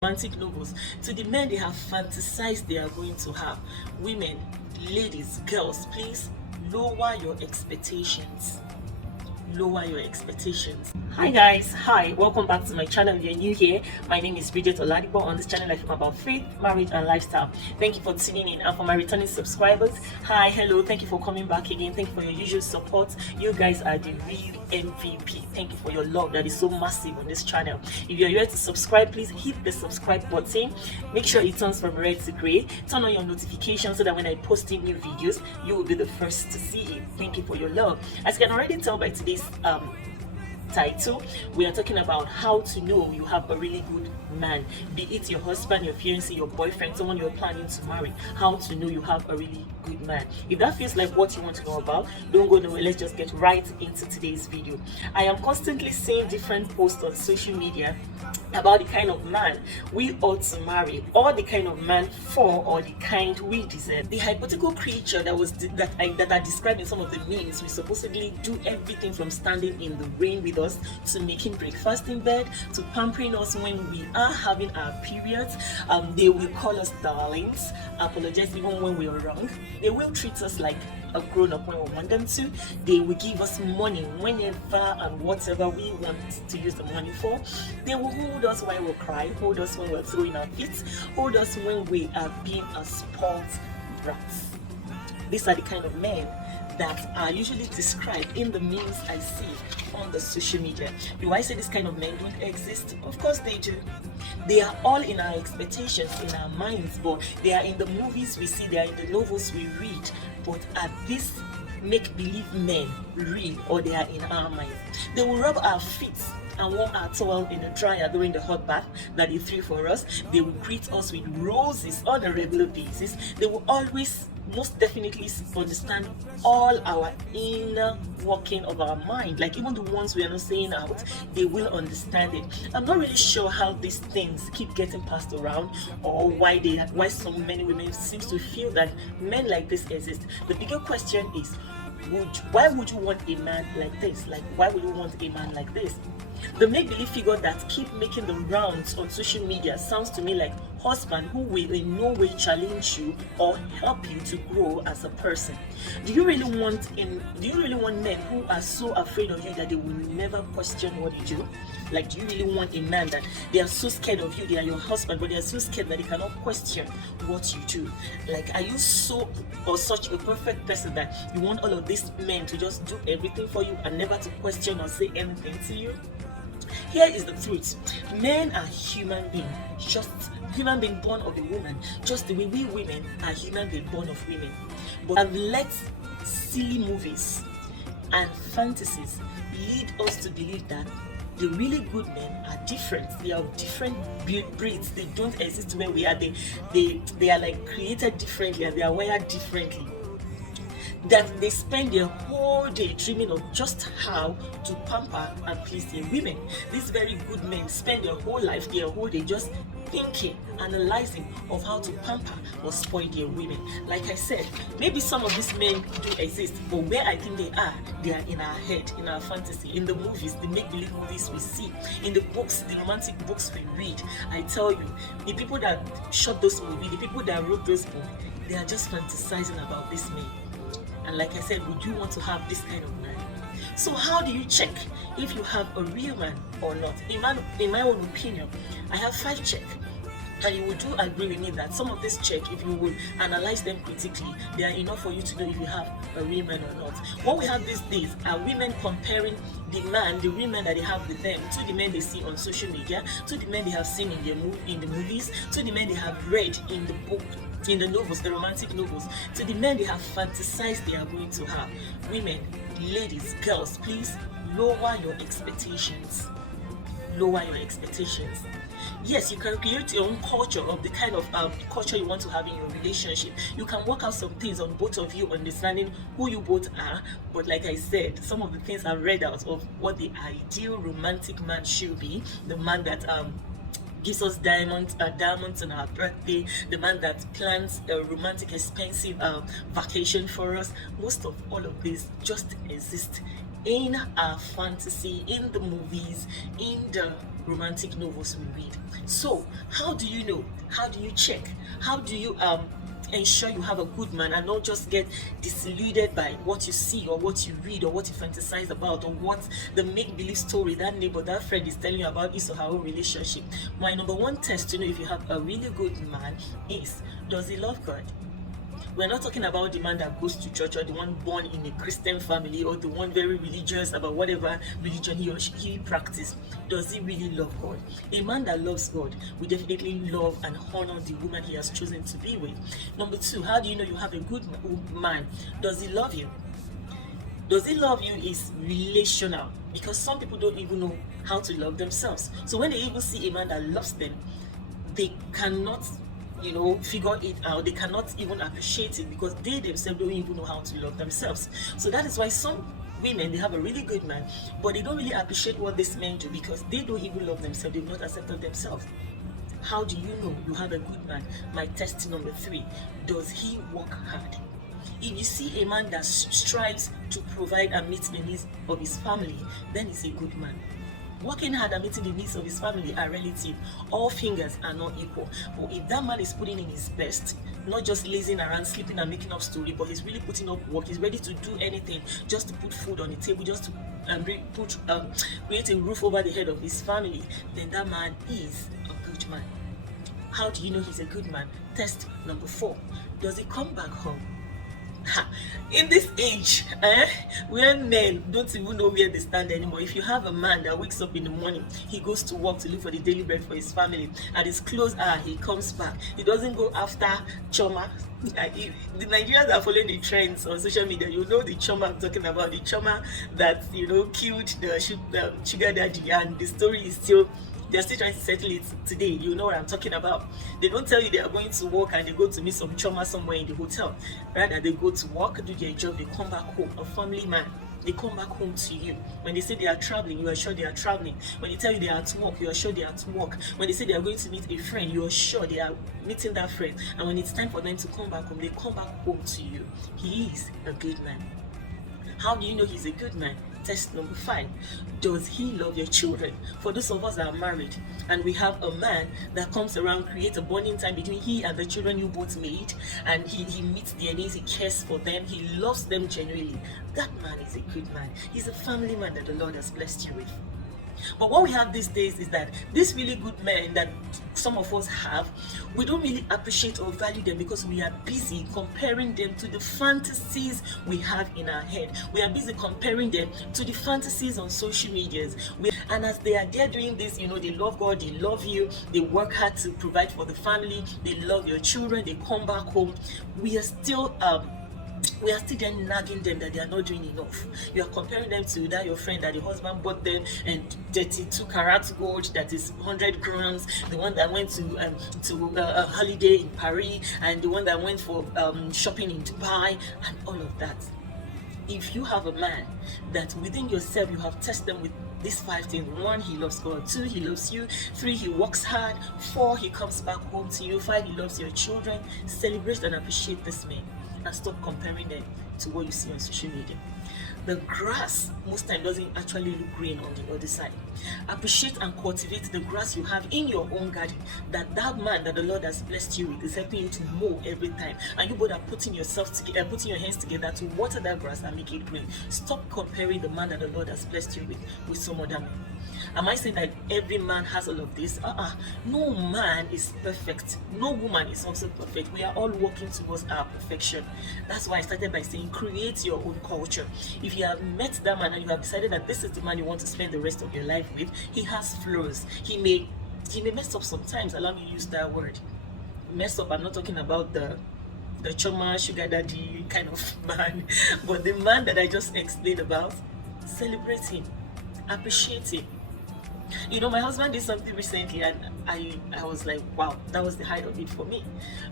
romantic novels, to the men they have fantasized they are going to have. Women, ladies, girls, please lower your expectations. Lower your expectations. Hi guys, hi, welcome back to my channel. If you're new here, my name is Bridget Oladipo. On this channel I film about faith, marriage and lifestyle. Thank you for tuning in. And for my returning subscribers, hi, hello, thank you for coming back again. Thank you for your usual support. You guys are the real MVP. Thank you for your love that is so massive on this channel. If you're here to subscribe, please hit the subscribe button. Make sure it turns from red to gray. Turn on your notifications so that when I post new videos, you will be the first to see it. Thank you for your love. As you can already tell by today's title, we are talking about how to know you have a really good man, be it your husband, your fiancé, your boyfriend, someone you're planning to marry. How to know you have a really good man. If that feels like what you want to know about, don't go nowhere. Let's just get right into today's video. I am constantly seeing different posts on social media about the kind of man we ought to marry, or the kind of man for, or the kind we deserve. The hypothetical creature that are described in some of the memes, we supposedly do everything from standing in the rain with us, to making breakfast in bed, to pampering us when we are having our periods. They will call us darlings, apologize even when we are wrong. They will treat us like a grown-up when we want them to. They will give us money whenever and whatever we want to use the money for. They will hold us while we cry, hold us when we're throwing our feet, hold us when we are being a spoiled brats. These are the kind of men that are usually described in the memes I see on the social media. Do I say this kind of men don't exist? Of course they do. They are all in our expectations, in our minds, but they are in the movies we see, they are in the novels we read. But are these make-believe men real, or they are in our minds? They will rub our feet and warm our towel in the dryer during the hot bath that they threw for us. They will greet us with roses on a regular basis. They will always most definitely understand all our inner working of our mind, like even the ones we are not saying out, they will understand it. I'm not really sure how these things keep getting passed around, or why so many women seems to feel that men like this exist. The bigger question is, why would you want a man like this? Like, why would you want a man like this? The make-believe figure that keep making the rounds on social media sounds to me like husband who will in no way challenge you or help you to grow as a person. Do you really want men who are so afraid of you that they will never question what you do? Like, do you really want a man that they are so scared of you, they are your husband, but they are so scared that they cannot question what you do? Like, are you so or such a perfect person that you want all of these men to just do everything for you and never to question or say anything to you? Here is the truth. Men are human beings, just human being born of a woman, just the way we women are human being born of women. But I've let silly movies and fantasies lead us to believe that the really good men are different. They are different breeds. They don't exist where we are. They are like created differently, and they are wired differently. That they spend their whole day dreaming of just how to pamper and please their women. These very good men spend their whole life, their whole day just thinking, analyzing of how to pamper or spoil their women. Like I said, maybe some of these men do exist, but where I think they are in our head, in our fantasy, in the movies, the make-believe movies we see, in the books, the romantic books we read. I tell you, the people that shot those movies, the people that wrote those books, they are just fantasizing about this men. And like I said, would you want to have this kind of man? So how do you check if you have a real man or not? In my own opinion, I have 5 checks. And you would do agree with me that some of these checks, if you would analyze them critically, they are enough for you to know if you have a real man or not. What we have these days are women comparing the real man that they have with them, to the men they see on social media, to the men they have seen in the movies, to the men they have read in the book, in the novels, the romantic novels, to the men they have fantasized they are going to have. Women, ladies, girls, please lower your expectations. Lower your expectations. Yes, you can create your own culture of the kind of culture you want to have in your relationship. You can work out some things on both of you, understanding who you both are. But like I said, some of the things I've read out of what the ideal romantic man should be, the man that gives us diamonds on our birthday, the man that plans a romantic, expensive vacation for us. Most of all of this just exist in our fantasy, in the movies, in the romantic novels we read. So how do you know? How do you check? How do you ensure you have a good man and not just get disillusioned by what you see or what you read or what you fantasize about or what the make-believe story that neighbor, that friend is telling you about his or her own relationship? My number one test to know if you have a really good man is, does he love God? We're not talking about the man that goes to church or the one born in a Christian family or the one very religious about whatever religion he or he practices. Does he really love God? A man that loves God will definitely love and honor the woman he has chosen to be with. Number two, how do you know you have a good man? Does he love you? Does he love you is relational, because some people don't even know how to love themselves. So when they even see a man that loves them, they cannot figure it out. They cannot even appreciate it because they themselves don't even know how to love themselves. So that is why some women, they have a really good man, but they don't really appreciate what this men do because they don't even love themselves. They've not accepted themselves. How do you know you have a good man? My test number three, does he work hard? If you see a man that strives to provide and meet the needs of his family, then he's a good man. Working hard and meeting the needs of his family are relative. All fingers are not equal. But if that man is putting in his best, not just lazing around, sleeping and making up story, but he's really putting up work, he's ready to do anything just to put food on the table, just to create a roof over the head of his family, then that man is a good man. How do you know he's a good man? Test number four, does he come back home? In this age, where men don't even know where they stand anymore, if you have a man that wakes up in the morning, he goes to work to look for the daily bread for his family, at his close hour he comes back, he doesn't go after choma. The Nigerians are following the trends on social media. You know the choma I'm talking about, the choma that killed the sugar daddy, and the story is still, they're still trying to settle it today. You know what I'm talking about. They don't tell you they are going to work and they go to meet some choma somewhere in the hotel. Rather, they go to work, do their job, they come back home. A family man, they come back home to you. When they say they are traveling, you are sure they are traveling. When they tell you they are at work, you are sure they are at work. When they say they are going to meet a friend, you are sure they are meeting that friend. And when it's time for them to come back home, they come back home to you. He is a good man. How do you know he's a good man? Test number five, does he love your children? For those of us that are married and we have a man that comes around, create a bonding time between he and the children you both made, and he meets their needs, he cares for them, he loves them genuinely, that man is a good man. He's a family man that the Lord has blessed you with. But what we have these days is that these really good men that some of us have, we don't really appreciate or value them because we are busy comparing them to the fantasies we have in our head. We are busy comparing them to the fantasies on social medias. And as they are there doing this, they love God, they love you, they work hard to provide for the family, they love your children, they come back home. We are still there nagging them that they are not doing enough. You are comparing them to that your friend that the husband bought them and 32 karat gold that is 100 grams, the one that went to a holiday in Paris, and the one that went for shopping in Dubai, and all of that. If you have a man that within yourself you have tested them with these 5 things: 1, he loves God; 2, he loves you; 3, he works hard; 4, he comes back home to you; 5, he loves your children. Celebrate and appreciate this man and stop comparing them to what you see on social media. The grass most times doesn't actually look green on the other side. Appreciate and cultivate the grass you have in your own garden, that man that the Lord has blessed you with is helping you to mow every time, and you both are putting your hands together to water that grass and make it green. Stop comparing the man that the Lord has blessed you with some other man. Am I saying that every man has all of this? No man is perfect. No woman is also perfect. We are all working towards our perfection. That's why I started by saying create your own culture. If you have met that man and you have decided that this is the man you want to spend the rest of your life with, he has flaws. He may mess up sometimes. Allow me to use that word. Mess up, I'm not talking about the choma, sugar daddy kind of man, but the man that I just explained about. Celebrate him. Appreciate him. My husband did something recently and I was like, wow, that was the height of it for me.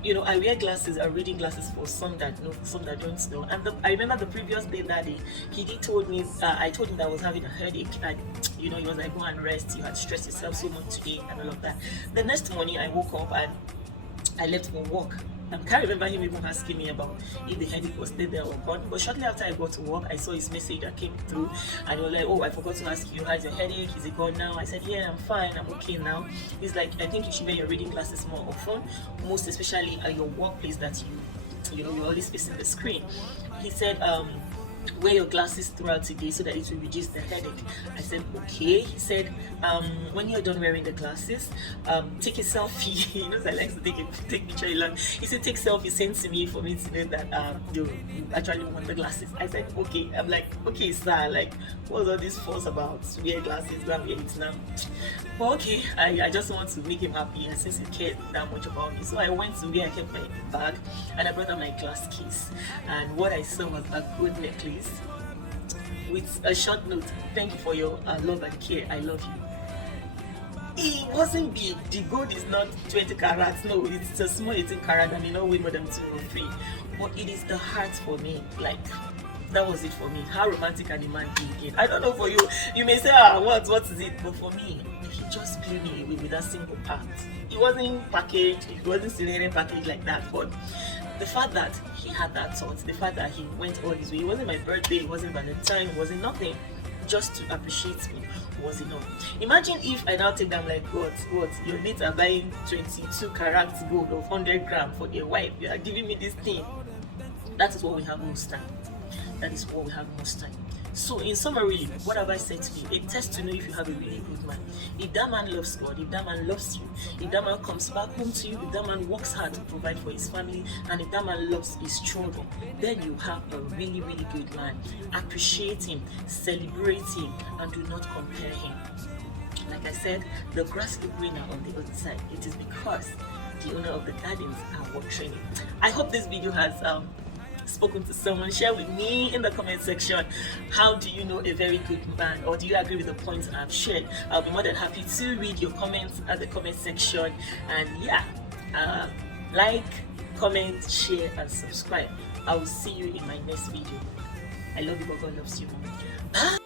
I wear glasses, reading glasses for some that know, some that don't know. And I remember the previous day that day, he told me, I told him that I was having a headache, and he was like, go and rest, you had stressed yourself so much today and all of that. The next morning I woke up and I left for work. I can't remember him even asking me about if the headache was still there or gone. But shortly after I got to work, I saw his message that came through, and he was like, "Oh, I forgot to ask you, how's your headache? Is it gone now?" I said, "Yeah, I'm fine. I'm okay now." He's like, "I think you should wear your reading glasses more often, most especially at your workplace that you're always facing the screen." He said, wear your glasses throughout the day so that it will reduce the headache. I said, okay. He said, when you're done wearing the glasses, take a selfie. He knows I like to take picture a lot. He said, take selfie, send to me for me to know that you actually want the glasses. I said, okay. I'm like, okay, sir, like, what's all this fuss about? Wear glasses, go and wear it now. But okay, I just want to make him happy, and since he cared that much about me, so I went to where I kept my bag, and I brought out my glass case, and what I saw was a good necklace with a short note: "Thank you for your love and care. I love you." It wasn't big. The gold is not 20 carats. No, it's a small 18 carat, and it not weigh more than 2 or 3. But it is the heart for me. Like, that was it for me. How romantic can a man be again? I don't know for you. You may say, what is it? But for me, he just blew me away with that single act. It wasn't packaged. It wasn't still any package like that. But the fact that he had that thought, the fact that he went all his way, it wasn't my birthday, it wasn't Valentine, it wasn't nothing, just to appreciate me was enough. Imagine if I now take them like, what, your mates are buying 22 carats gold of 100 grams for a wife, you are giving me this thing. That is what we have most time. That is what we have most time. So in summary, what have I said to you? A test to know if you have a really good man. If that man loves God, if that man loves you, if that man comes back home to you, if that man works hard to provide for his family, and if that man loves his children, then you have a really, really good man. Appreciate him, celebrate him, and do not compare him. Like I said, the grass is greener on the other side. It is because the owner of the gardens are watering it. I hope this video has spoken to someone. Share with me in the comment section, how do you know a very good man, or do you agree with the points I've shared? I'll be more than happy to read your comments at the comment section. And yeah, like, comment, share, and subscribe. I will see you in my next video. I love you, but God loves you more. Bye.